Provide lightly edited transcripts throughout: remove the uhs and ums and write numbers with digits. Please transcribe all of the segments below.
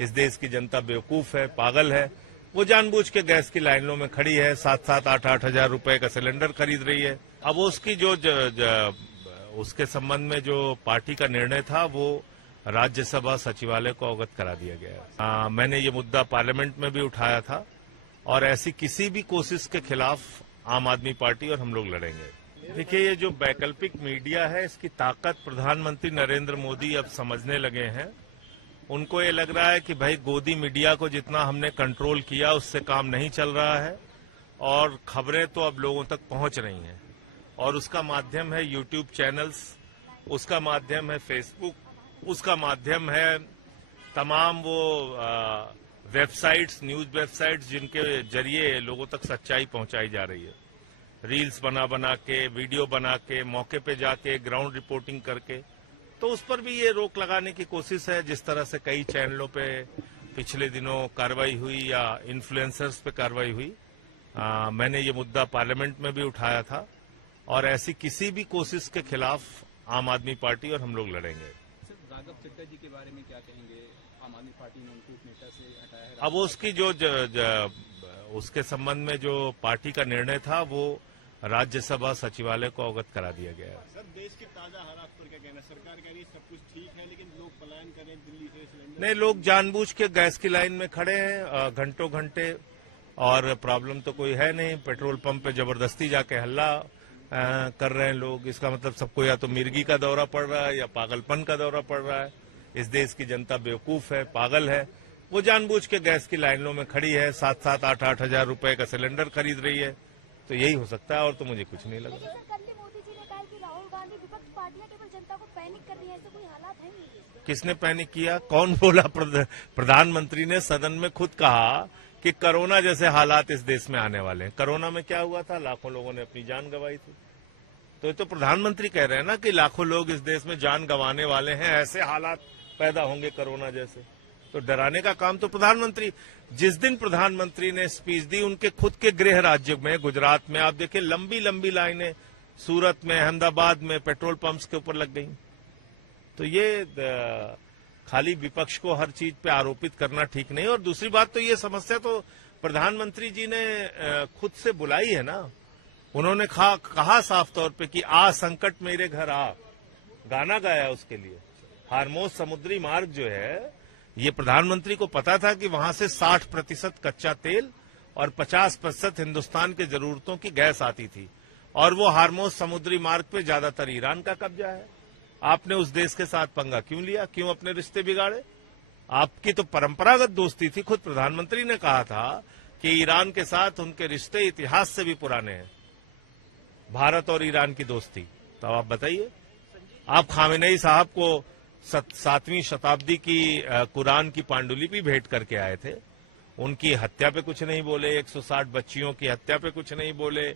इस देश की जनता बेवकूफ है, पागल है। वो जानबूझ के गैस की लाइनों में खड़ी है, 7-7, 8-8 हजार रुपए का सिलेंडर खरीद रही है। अब उसकी उसके संबंध में जो पार्टी का निर्णय था वो राज्यसभा सचिवालय को अवगत करा दिया गया। मैंने ये मुद्दा पार्लियामेंट में भी उठाया था और ऐसी किसी भी कोशिश के खिलाफ आम आदमी पार्टी और हम लोग लड़ेंगे। देखिए, ये जो वैकल्पिक मीडिया है इसकी ताकत प्रधानमंत्री नरेंद्र मोदी अब समझने लगे हैं। उनको ये लग रहा है कि भाई गोदी मीडिया को जितना हमने कंट्रोल किया उससे काम नहीं चल रहा है और खबरें तो अब लोगों तक पहुंच रही हैं और उसका माध्यम है यूट्यूब चैनल्स, उसका माध्यम है फेसबुक, उसका माध्यम है तमाम वो वेबसाइट्स, न्यूज वेबसाइट्स जिनके जरिए लोगों तक सच्चाई पहुंचाई जा रही है। रील्स बना के, वीडियो बना के, मौके पे जाके ग्राउंड रिपोर्टिंग करके, तो उस पर भी ये रोक लगाने की कोशिश है। जिस तरह से कई चैनलों पे पिछले दिनों कार्रवाई हुई या इन्फ्लुएंसर्स पे कार्रवाई हुई, मैंने ये मुद्दा पार्लियामेंट में भी उठाया था और ऐसी किसी भी कोशिश के खिलाफ आम आदमी पार्टी और हम लोग लड़ेंगे। राघव चड्ढा जी के बारे में क्या कहेंगे? आम आदमी पार्टी ने उनको नेता से हटाया है। अब उसकी उसके संबंध में जो पार्टी का निर्णय था वो राज्यसभा सचिवालय को अवगत करा दिया गया है। सर, देश के ताजा हालात पर क्या कहना? सरकार कह रही है सब कुछ ठीक है लेकिन लोग पलायन कर रहे हैं दिल्ली से सिलेंडर। नहीं, लोग जानबूझ के गैस की लाइन में खड़े हैं घंटों घंटे और प्रॉब्लम तो कोई है नहीं। पेट्रोल पंप पे जबरदस्ती जाके हल्ला कर रहे हैं लोग। इसका मतलब सबको या तो मिर्गी का दौरा पड़ रहा है या पागलपन का दौरा पड़ रहा है। इस देश की जनता बेवकूफ है, पागल है। वो जानबूझ के गैस की लाइनों में खड़ी है, 7-7, 8-8 हजार रुपए का सिलेंडर खरीद रही है। तो यही हो सकता है और तो मुझे कुछ नहीं लगा। मोदी जी ने कहा कि राहुल गांधी विपक्ष पार्टियां केवल जनता को पैनिक कर रही है, ऐसे कोई हालात है नहीं। किसने पैनिक किया? कौन बोला? प्रधानमंत्री ने सदन में खुद कहा कि कोरोना जैसे हालात इस देश में आने वाले हैं। कोरोना में क्या हुआ था? लाखों लोगों ने अपनी जान गंवाई थी। तो ये तो प्रधानमंत्री कह रहे हैं ना कि लाखों लोग इस देश में जान गंवाने वाले हैं, ऐसे हालात पैदा होंगे कोरोना जैसे। तो डराने का काम तो प्रधानमंत्री, जिस दिन प्रधानमंत्री ने स्पीच दी उनके खुद के गृह राज्य में गुजरात में आप देखिए लंबी लंबी लाइनें सूरत में, अहमदाबाद में पेट्रोल पंप्स के ऊपर लग गई। तो ये खाली विपक्ष को हर चीज पे आरोपित करना ठीक नहीं। और दूसरी बात तो ये समस्या तो प्रधानमंत्री जी ने खुद से बुलाई है ना। उन्होंने कहा साफ तौर पे कि आ संकट मेरे घर आ, गाना गाया उसके लिए। हार्मोज समुद्री मार्ग जो है, ये प्रधानमंत्री को पता था कि वहां से 60% कच्चा तेल और 50% हिंदुस्तान के जरूरतों की गैस आती थी और वो हार्मोज समुद्री मार्ग पे ज्यादातर ईरान का कब्जा है। आपने उस देश के साथ पंगा क्यों लिया? क्यों अपने रिश्ते बिगाड़े? आपकी तो परंपरागत दोस्ती थी। खुद प्रधानमंत्री ने कहा था कि ईरान के साथ उनके रिश्ते इतिहास से भी पुराने हैं, भारत और ईरान की दोस्ती। तो आप बताइए, आप खामेनेई साहब को 7वीं शताब्दी की कुरान की पांडुलिपि भेंट करके आए थे। उनकी हत्या पे कुछ नहीं बोले, 160 बच्चियों की हत्या पे कुछ नहीं बोले,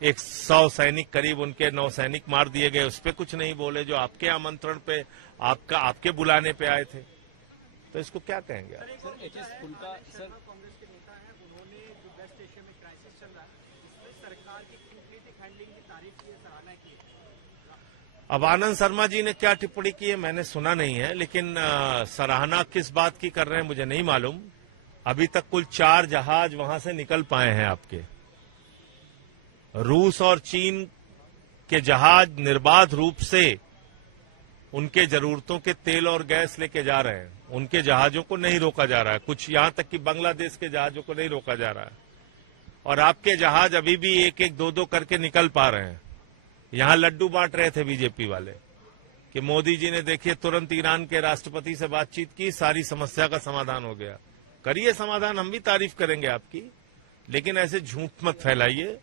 100 सैनिक करीब उनके नौसैनिक मार दिए गए उस पे कुछ नहीं बोले, जो आपके आमंत्रण पे, आपके बुलाने पे आए थे। तो इसको क्या कहेंगे आप? कांग्रेस के नेता है, उन्होंने जो वेस्ट एशिया में क्राइसिस चल रहा है इसमें सरकार की कूटनीतिक हैंडलिंग की तारीफ की, सराहना की। अब आनंद शर्मा जी ने क्या टिप्पणी की है मैंने सुना नहीं है, लेकिन सराहना किस बात की कर रहे हैं मुझे नहीं मालूम। अभी तक कुल 4 जहाज वहां से निकल पाए हैं आपके। रूस और चीन के जहाज निर्बाध रूप से उनके जरूरतों के तेल और गैस लेके जा रहे हैं। उनके जहाजों को नहीं रोका जा रहा है, कुछ यहां तक कि बांग्लादेश के जहाजों को नहीं रोका जा रहा है। और आपके जहाज अभी भी 1-1, 2-2 करके निकल पा रहे हैं। यहां लड्डू बांट रहे थे बीजेपी वाले कि मोदी जी ने देखिए तुरंत ईरान के राष्ट्रपति से बातचीत की, सारी समस्या का समाधान हो गया। करिए समाधान, हम भी तारीफ करेंगे आपकी, लेकिन ऐसे झूठ मत फैलाइए